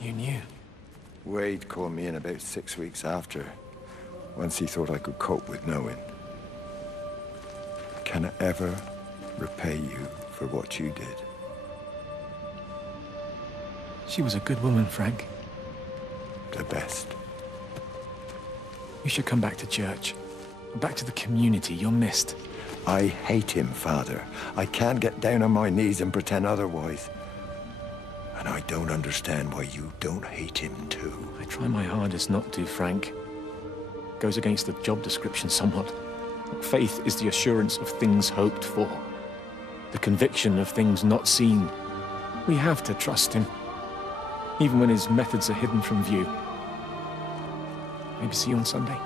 You knew? Wade called me in about 6 weeks after, once he thought I could cope with knowing. Can I ever repay you for what you did? She was a good woman, Frank. The best. You should come back to church. Back to the community. You're missed. I hate him, Father. I can't get down on my knees and pretend otherwise. And I don't understand why you don't hate him too. I try my hardest not to, Frank. Goes against the job description somewhat. Faith is the assurance of things hoped for. The conviction of things not seen. We have to trust him. Even when his methods are hidden from view. Maybe see you on Sunday.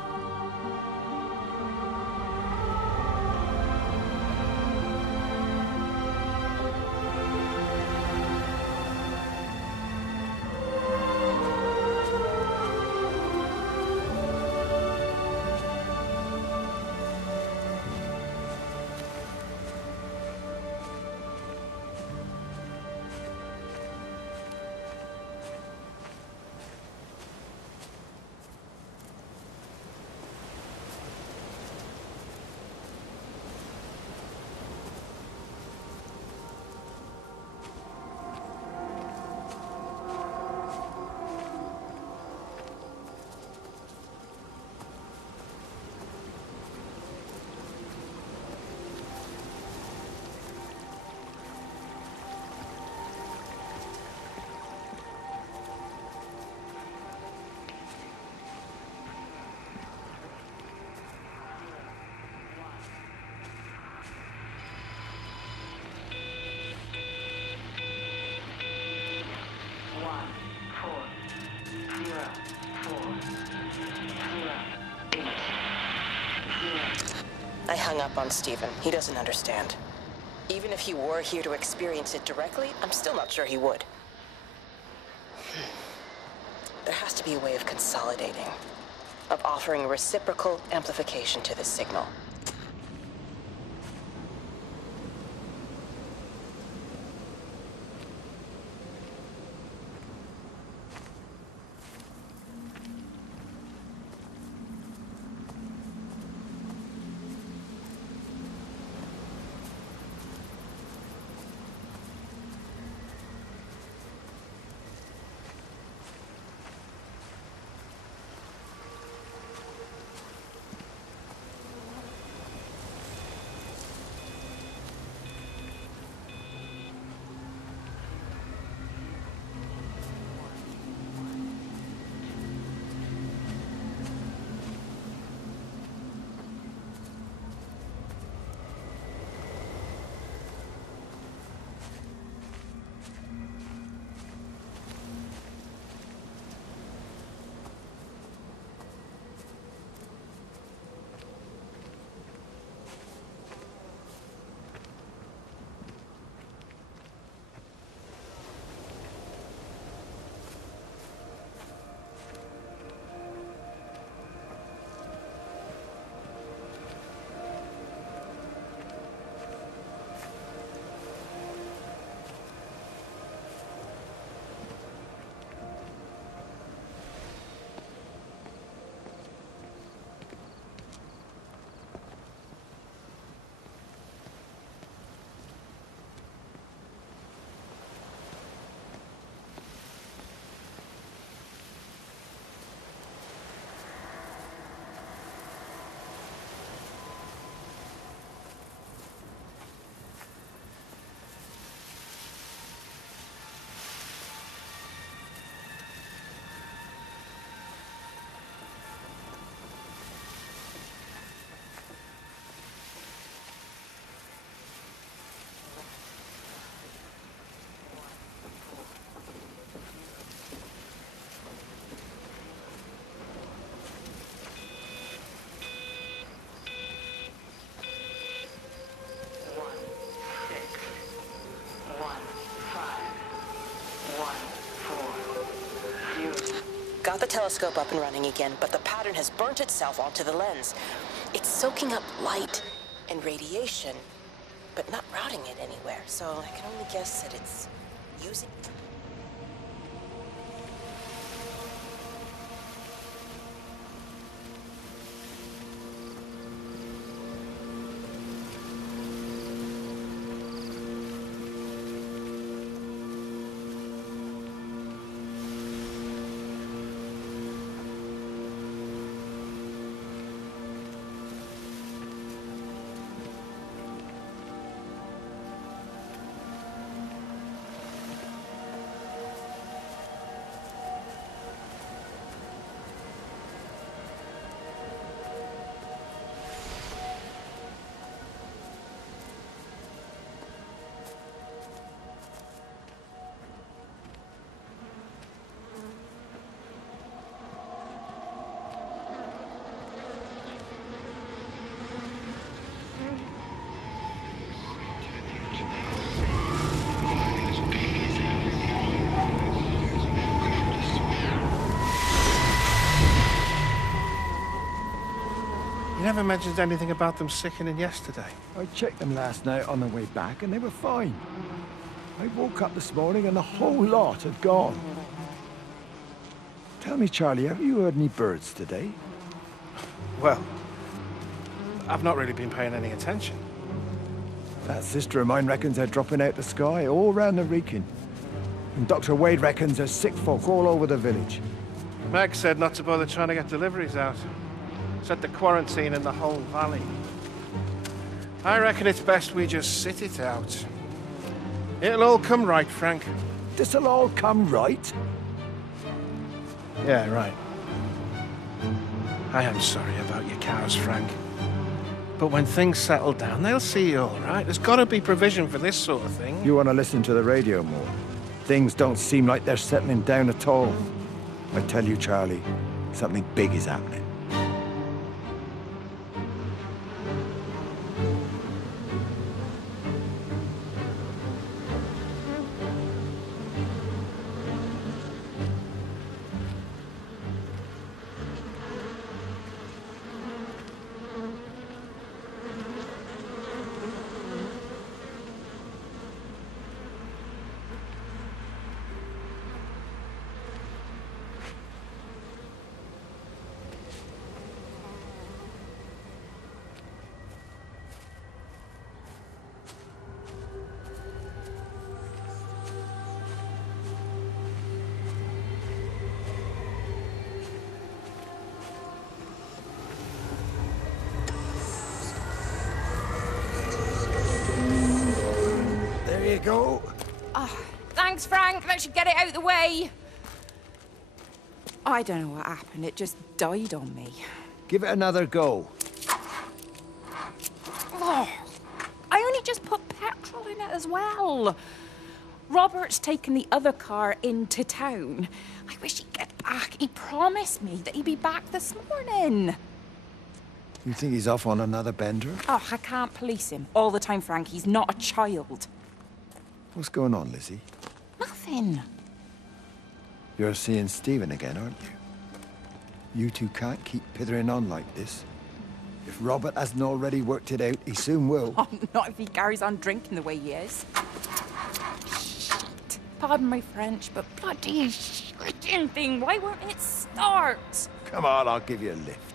I hung up on Stephen. He doesn't understand. Even if he were here to experience it directly, I'm still not sure he would. There has to be a way of consolidating, of offering reciprocal amplification to this signal. Got the telescope up and running again, but the pattern has burnt itself onto the lens. It's soaking up light and radiation, but not routing it anywhere, so I can only guess that it's using... never mentioned anything about them sickening yesterday. I checked them last night on the way back, and they were fine. I woke up this morning, and the whole lot had gone. Tell me, Charlie, have you heard any birds today? Well, I've not really been paying any attention. That sister of mine reckons they're dropping out the sky all round the Wrekin. And Dr. Wade reckons there's sick folk all over the village. Meg said not to bother trying to get deliveries out. Said the quarantine in the whole valley. I reckon it's best we just sit it out. It'll all come right, Frank. This'll all come right. Yeah, right. I am sorry about your cows, Frank. But when things settle down, they'll see you all right. There's got to be provision for this sort of thing. You want to listen to the radio more? Things don't seem like they're settling down at all. I tell you, Charlie, something big is happening. There you go. Oh, thanks, Frank. That should get it out of the way. I don't know what happened. It just died on me. Give it another go. Oh, I only just put petrol in it as well. Robert's taken the other car into town. I wish he'd get back. He promised me that he'd be back this morning. You think he's off on another bender? Oh, I can't police him all the time, Frank. He's not a child. What's going on, Lizzie? Nothing. You're seeing Stephen again, aren't you? You two can't keep pithering on like this. If Robert hasn't already worked it out, he soon will. Oh, not if he carries on drinking the way he is. Shit. Pardon my French, but bloody shitting thing, why won't it start? Come on, I'll give you a lift.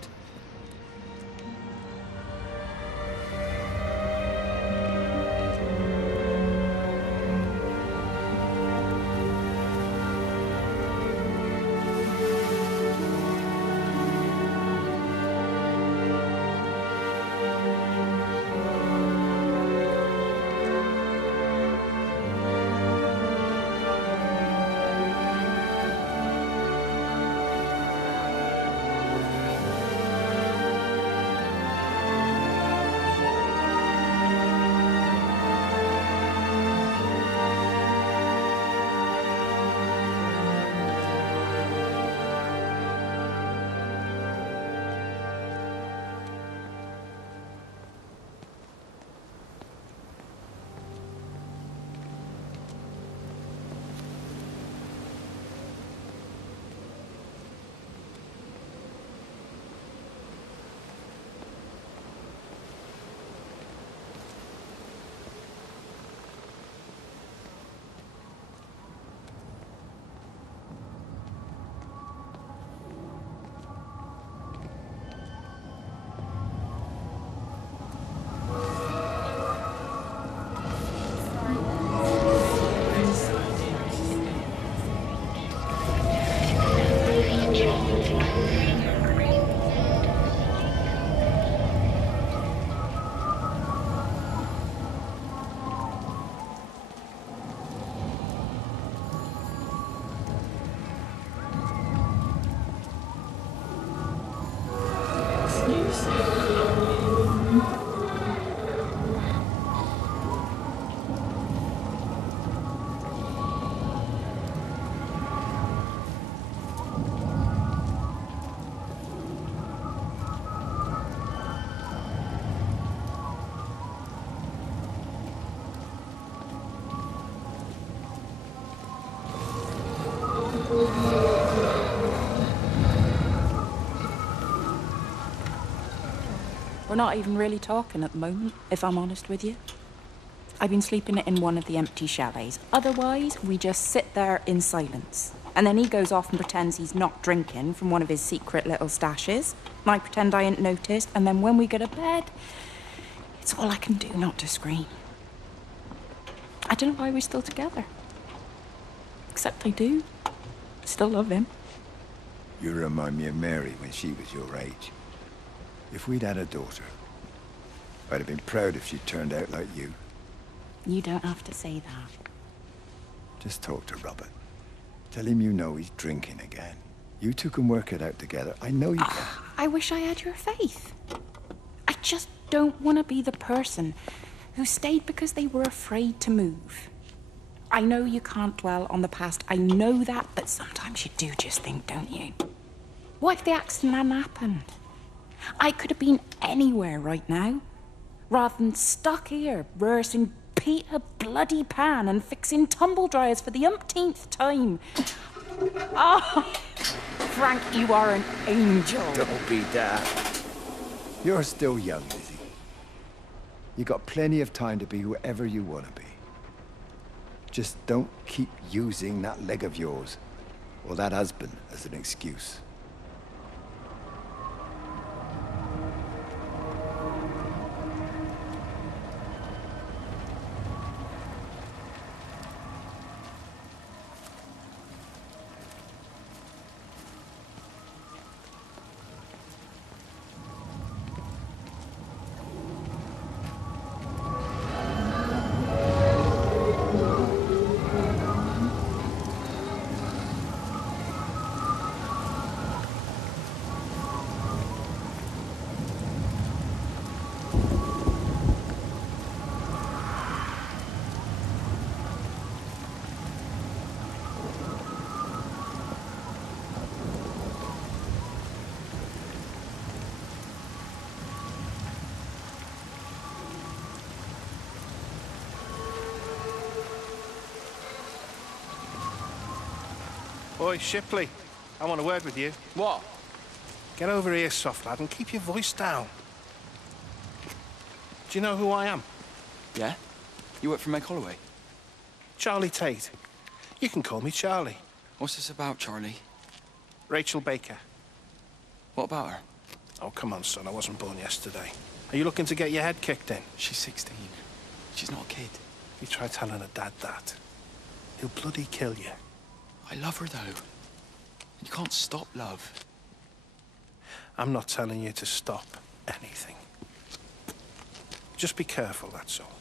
not even really talking at the moment, if I'm honest with you. I've been sleeping in one of the empty chalets. Otherwise, we just sit there in silence. And then he goes off and pretends he's not drinking from one of his secret little stashes. And I pretend I ain't noticed. And then when we go to bed, it's all I can do not to scream. I don't know why we're still together. Except I do. Still love him. You remind me of Mary when she was your age. If we'd had a daughter, I'd have been proud if she turned out like you. You don't have to say that. Just talk to Robert. Tell him you know he's drinking again. You two can work it out together. I know you can. I wish I had your faith. I just don't want to be the person who stayed because they were afraid to move. I know you can't dwell on the past. I know that, but sometimes you do just think, don't you? What if the accident hadn't happened? I could have been anywhere right now, rather than stuck here rehearsing Peter bloody Pan and fixing tumble dryers for the umpteenth time. Oh, Frank, you are an angel. Don't be daft. You're still young, Lizzie. You got plenty of time to be whoever you want to be. Just don't keep using that leg of yours, or that husband, as an excuse. Oi, Shipley, I want a word with you. What? Get over here, soft lad, and keep your voice down. Do you know who I am? Yeah? You work for Meg Holloway? Charlie Tate. You can call me Charlie. What's this about, Charlie? Rachel Baker. What about her? Oh, come on, son, I wasn't born yesterday. Are you looking to get your head kicked in? She's 16. She's not a kid. You try telling her dad that. He'll bloody kill you. I love her, though. You can't stop love. I'm not telling you to stop anything. Just be careful, that's all.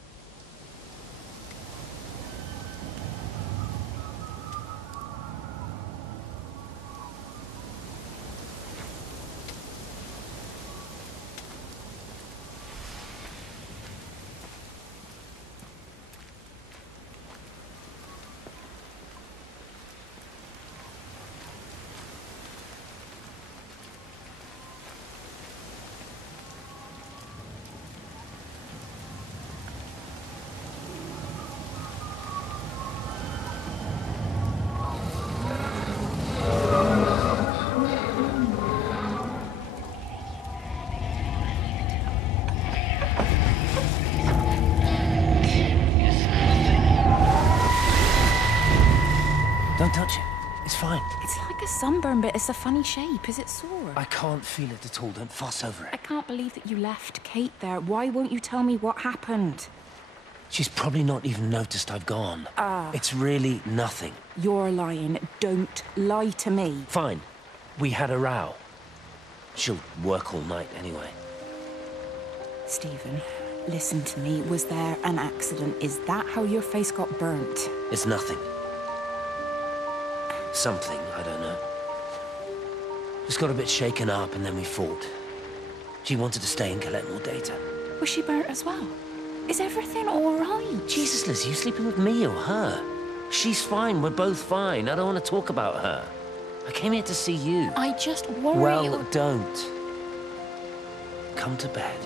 Don't touch it. It's fine. It's like a sunburn, but it's a funny shape. Is it sore? I can't feel it at all. Don't fuss over it. I can't believe that you left Kate there. Why won't you tell me what happened? She's probably not even noticed I've gone. It's really nothing. You're lying. Don't lie to me. Fine. We had a row. She'll work all night anyway. Stephen, listen to me. Was there an accident? Is that how your face got burnt? It's nothing. Something, I don't know. Just got a bit shaken up and then we fought. She wanted to stay and collect more data. Was she burnt as well? Is everything all right? Jesus, Liz, are you sleeping with me or her? She's fine, we're both fine. I don't want to talk about her. I came here to see you. I just worry... Well, don't. Come to bed.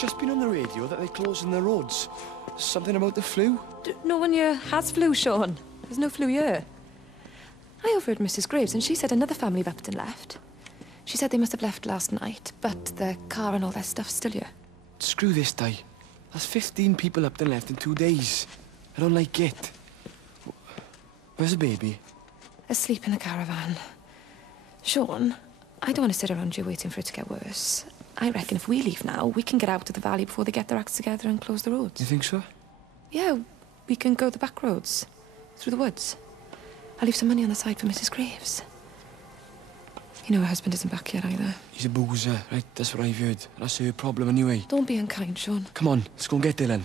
just been on the radio that they're closing the roads. Something about the flu? No one here has flu, Sean. There's no flu here. I overheard Mrs. Graves, and she said another family of Upton left. She said they must have left last night, but their car and all their stuff's still here. Screw this, Di. That's 15 people up and left in 2 days. I don't like it. Where's the baby? Asleep in the caravan. Sean, I don't want to sit around here waiting for it to get worse. I reckon if we leave now, we can get out of the valley before they get their acts together and close the roads. You think so? Yeah, we can go the back roads, through the woods. I'll leave some money on the side for Mrs. Graves. You know her husband isn't back yet either. He's a boozer, right? That's what I've heard. That's her problem anyway. Don't be unkind, Sean. Come on, let's go and get Dylan.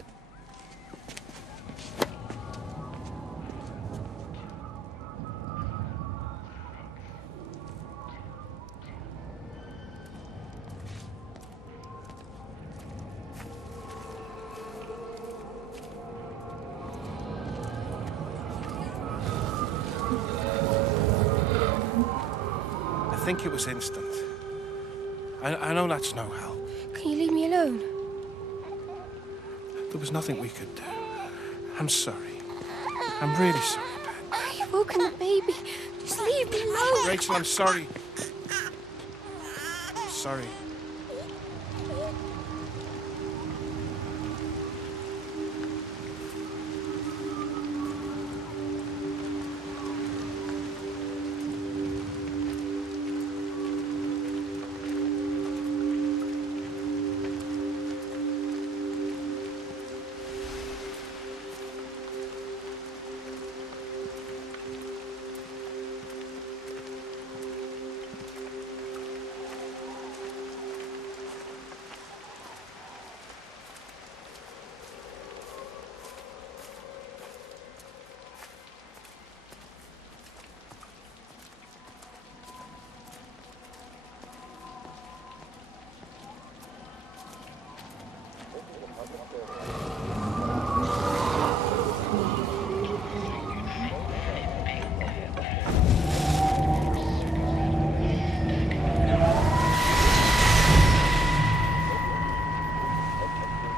I think it was instant. I know that's no help. Can you leave me alone? There was nothing we could do. I'm sorry. I'm really sorry, Ben. You've woken the baby. Just leave me alone. Rachel, I'm sorry. Sorry.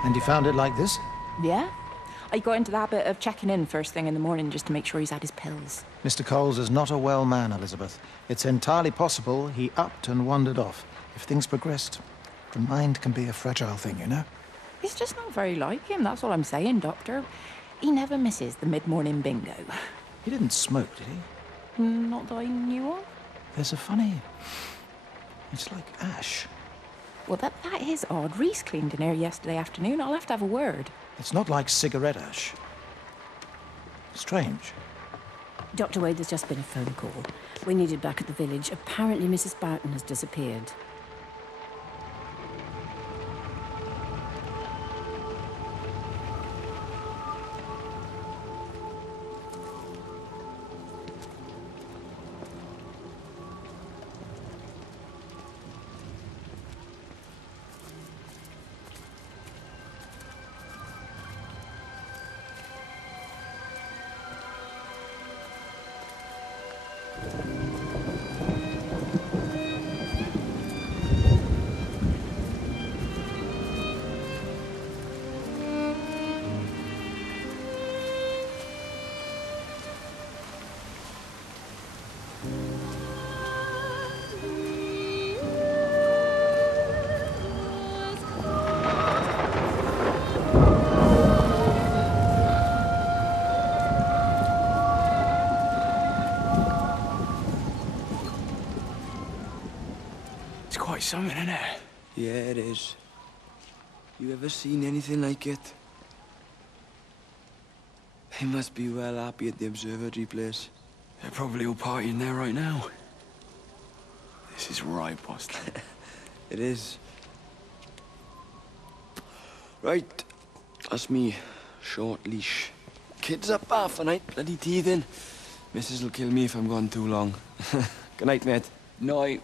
And you found it like this? Yeah. I got into the habit of checking in first thing in the morning just to make sure he's had his pills. Mr. Coles is not a well man, Elizabeth. It's entirely possible he upped and wandered off. If things progressed, the mind can be a fragile thing, you know? It's just not very like him, that's all I'm saying, Doctor. He never misses the mid-morning bingo. He didn't smoke, did he? Not that I knew of. There's a funny... It's like ash. Well, that is odd. Reese cleaned in here yesterday afternoon. I'll have to have a word. It's not like cigarette ash. Strange. Dr. Wade, there's just been a phone call. We needed back at the village. Apparently Mrs. Boughton has disappeared. Something, innit? Yeah, it is. You ever seen anything like it? They must be well happy at the observatory place. They're probably all partying there right now. This is right, Boston. It is. Right, that's me. Short leash. Kids up half a night, bloody teething. Missus will kill me if I'm gone too long. Good night, mate. Night.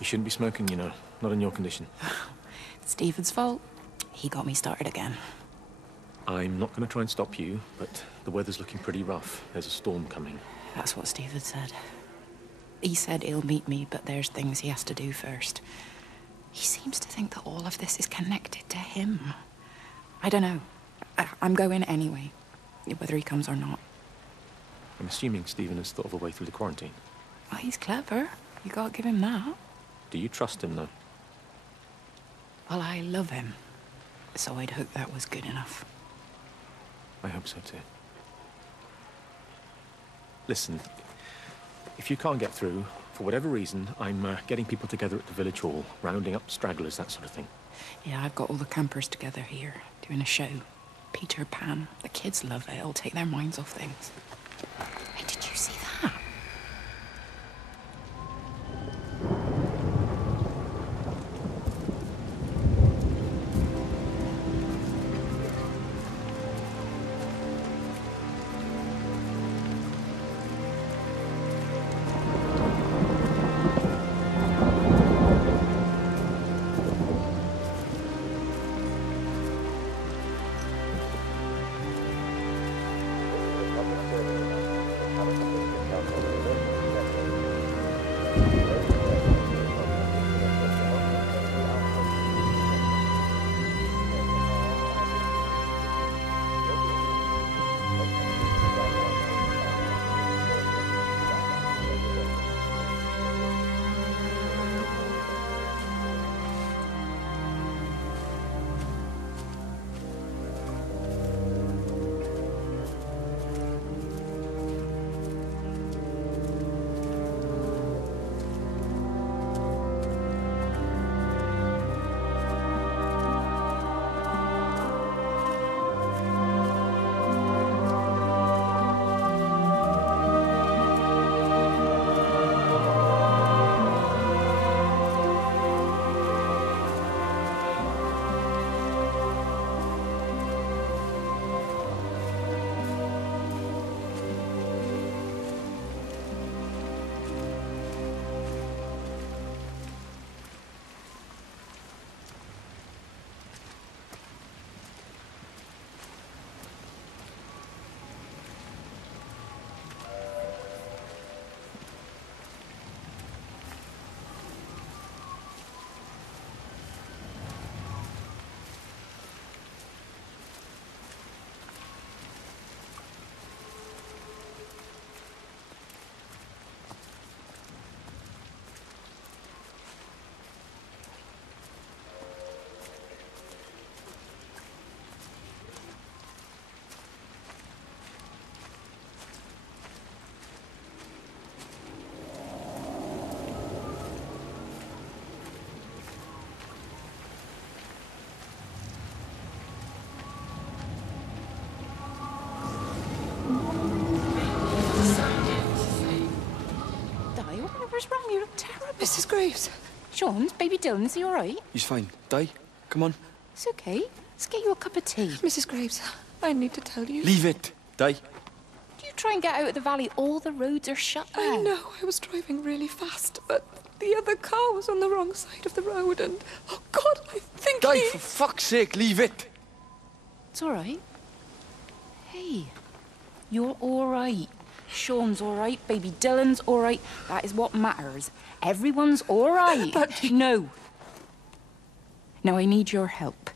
You shouldn't be smoking, you know. Not in your condition. It's Stephen's fault. He got me started again. I'm not going to try and stop you, but the weather's looking pretty rough. There's a storm coming. That's what Stephen said. He said he'll meet me, but there's things he has to do first. He seems to think that all of this is connected to him. I don't know. I'm going anyway, whether he comes or not. I'm assuming Stephen has thought of a way through the quarantine. Well, he's clever. You gotta give him that. Do you trust him, though? Well, I love him. So I'd hope that was good enough. I hope so, too. Listen, if you can't get through, for whatever reason, I'm getting people together at the village hall, rounding up stragglers, that sort of thing. Yeah, I've got all the campers together here, doing a show. Peter Pan. The kids love it. It'll take their minds off things. Hey, did you see that? What's wrong? You look terrible. Mrs. Graves. Sean's baby Dylan, is he all right? He's fine. Di, come on. It's okay. Let's get you a cup of tea. Mrs. Graves, I need to tell you. Leave it, Di. Do you try and get out of the valley? All the roads are shut now. I know. I was driving really fast, but the other car was on the wrong side of the road, and oh God, I think Di, for fuck's sake, leave it. It's all right. Hey, you're all right. Sean's all right. Baby Dylan's all right. That is what matters. Everyone's all right. But no. No, I need your help.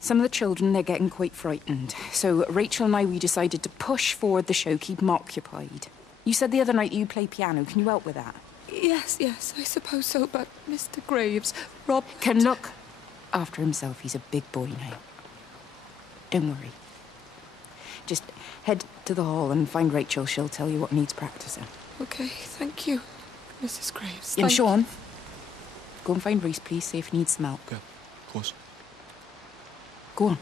Some of the children, they're getting quite frightened. So Rachel and I, we decided to push forward the show, keep them occupied. You said the other night that you play piano. Can you help with that? Yes, I suppose so, but Mr. Graves, Rob... Can look after himself. He's a big boy now. Don't worry. Just head to the hall and find Rachel. She'll tell you what needs practicing. Okay, thank you, Mrs. Graves. And Sean, go and find Reese, please. See if he needs some help. Yeah, of course. Go on.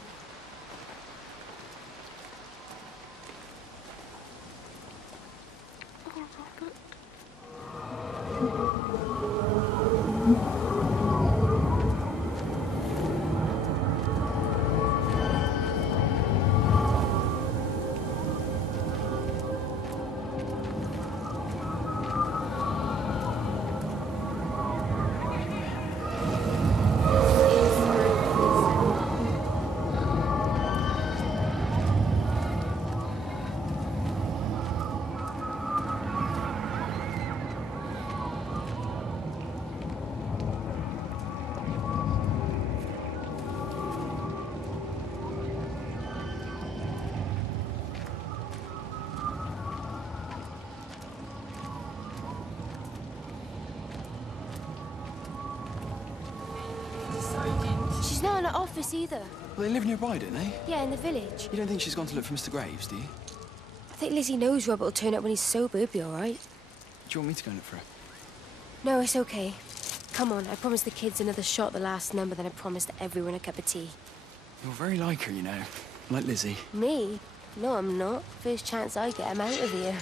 at office either. Well, they live nearby, don't they? Yeah, in the village. You don't think she's gone to look for Mr. Graves, do you? I think Lizzie knows Robert will turn up when he's sober. He'll be all right. Do you want me to go and look for her? No, it's okay. Come on, I promised the kids another shot the last number, then I promised everyone a cup of tea. You're very like her, you know. Like Lizzie. Me? No, I'm not. First chance I get, I'm out of here.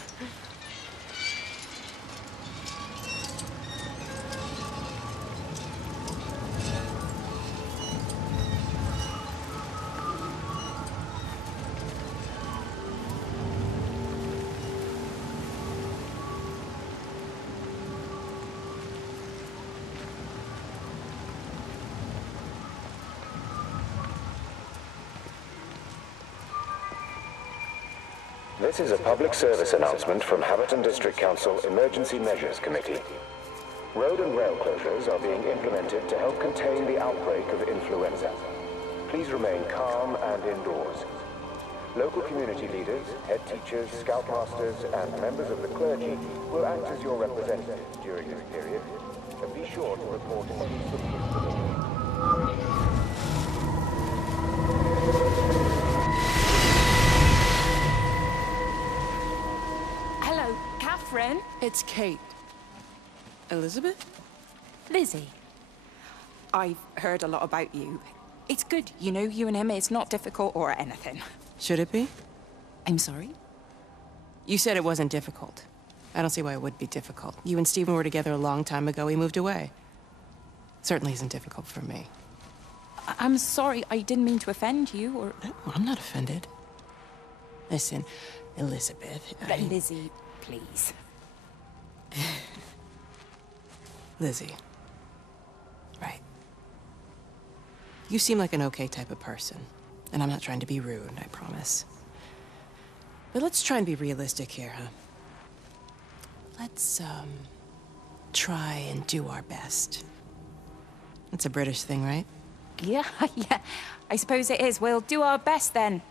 This is a public service announcement from Haverton District Council Emergency Measures Committee. Road and rail closures are being implemented to help contain the outbreak of influenza. Please remain calm and indoors. Local community leaders, head teachers, scoutmasters, and members of the clergy will act as your representatives during this period. Be sure to report any symptoms to the Catherine? It's Kate. Elizabeth? Lizzie. I've heard a lot about you. It's good, you know, you and him. It's not difficult or anything. Should it be? I'm sorry? You said it wasn't difficult. I don't see why it would be difficult. You and Stephen were together a long time ago. He moved away. Certainly isn't difficult for me. I'm sorry. I didn't mean to offend you, or... No, I'm not offended. Listen, Elizabeth... Lizzie, please. Lizzie. Right. You seem like an okay type of person. And I'm not trying to be rude, I promise. But let's try and be realistic here, huh? Let's, try and do our best. It's a British thing, right? Yeah, yeah. I suppose it is. We'll do our best then.